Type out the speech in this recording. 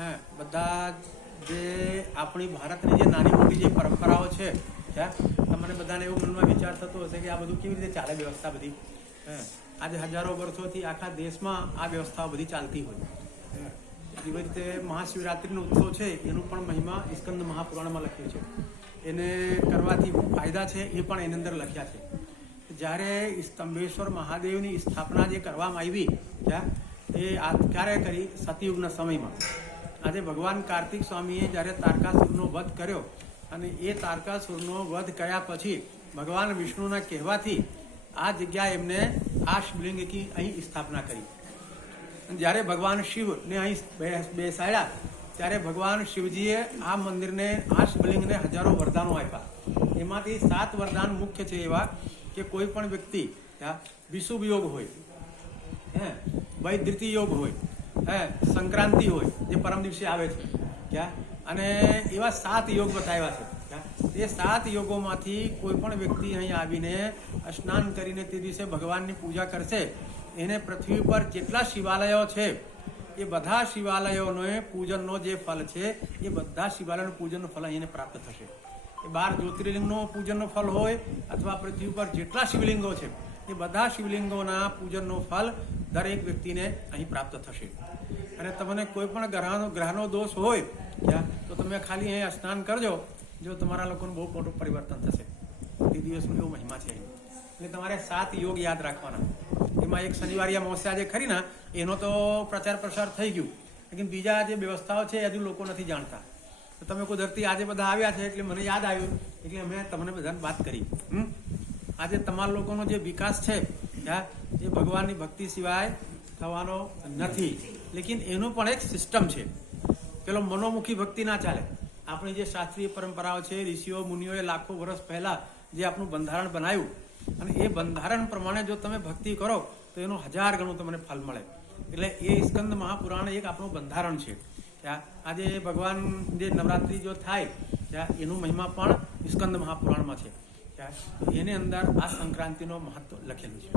હે, બધા જે આપણી ભારતની જે નાની મોટી જે પરંપરાઓ છે તમને બધાને એવું મનમાં વિચાર થતો હશે કે આ બધું કેવી રીતે ચાલે વ્યવસ્થા બધી? હે, આજે હજારો વર્ષોથી આખા દેશમાં આ વ્યવસ્થાઓ બધી ચાલતી હોય. એવી રીતે મહાશિવરાત્રિનો ઉત્સવ છે, એનું પણ મહિમા સ્કંદ મહાપુરાણમાં લખ્યું છે. એને કરવાથી ફાયદા છે, એ પણ એની અંદર લખ્યા છે. જ્યારે સ્તંભેશ્વર મહાદેવની સ્થાપના જે કરવામાં આવી એ ક્યારે કરી? સતયુગના સમયમાં. આજે ભગવાન કાર્તિક સ્વામીએ જ્યારે તારકાસુરનો વધ કર્યો અને એ તારકાસુરનો વધ કર્યા પછી ભગવાન વિષ્ણુના કહેવાથી આ જગ્યાએ એમને આ શિવલિંગની અહીં સ્થાપના કરી. જ્યારે ભગવાન શિવને અહીં બેસાડ્યા, ત્યારે ભગવાન શિવજીએ આ મંદિરને, આ શિવલિંગને હજારો વરદાનો આપ્યા. એમાંથી સાત વરદાન મુખ્ય છે એવા કે કોઈ પણ વ્યક્તિ વિશુભ યોગ હોય, હે વૈદ્યતિ યોગ હોય હે, સંક્રાંતિ હોય, જે પરમ દિવસે આવે છે, ક્યાં? અને એવા સાત યોગ બતાવ્યા છે? એ સાત યોગોમાંથી કોઈ પણ વ્યક્તિ અહીં આવીને સ્નાન કરીને તે દિવસે ભગવાનની પૂજા કરશે. એને પૃથ્વી પર જેટલા શિવાલયો છે, એ બધા શિવાલયોનો પૂજનનો જે ફલ છે, એ બધા શિવાલયનું પૂજનનો ફલ અહીંને પ્રાપ્ત થશે. એ બાર જ્યોતિર્લિંગનો પૂજનનો ફલ હોય, અથવા પૃથ્વી પર જેટલા શિવલિંગો છે એ બધા શિવલિંગોના પૂજનનો ફલ દરેક વ્યક્તિને અહીં પ્રાપ્ત થશે. અને તમને કોઈ પણ ગ્રહનો ગ્રહનો દોષ હોય ક્યાં, તો તમે ખાલી અહીં સ્નાન કરજો. જો તમારા લોકોનું બહુ મોટું પરિવર્તન થશે. તે દિવસનો એવો મહિમા છે. એટલે તમારે સાત યોગ યાદ રાખવાના. એમાં એક શનિવારિયા અમાવસ્યા જે ખરી ના, એનો તો પ્રચાર પ્રસાર થઈ ગયું. લેકિન બીજા જે વ્યવસ્થાઓ છે હજુ લોકો નથી જાણતા. તો તમે કુદરતી આજે બધા આવ્યા છે એટલે મને યાદ આવ્યું. એટલે મેં તમને બધાને વાત કરી. હમ? આજે તમારા લોકોનો જે વિકાસ છે હા, એ ભગવાનની ભક્તિ સિવાય થવાનો નથી. લેકિન એનું પણ એક સિસ્ટમ છે. પેલો મનોમુખી ભક્તિ ના ચાલે. આપણી જે શાસ્ત્રીય પરંપરાઓ છે ઋષિઓ મુનિઓએ લાખો વર્ષ પહેલા જે આપણું બંધારણ બનાવ્યું અને એ બંધારણ પ્રમાણે જો તમે ભક્તિ કરો તો એનું હજાર ગણું તમને ફલ મળે. એટલે એ સ્કંદ મહાપુરાણ એક આપણું બંધારણ છે. આજે ભગવાન જે નવરાત્રિ જો થાય એનું મહિમા પણ સ્કંદ મહાપુરાણમાં છે. એની અંદર આ સંક્રાંતિનો મહત્વ લખેલું છે.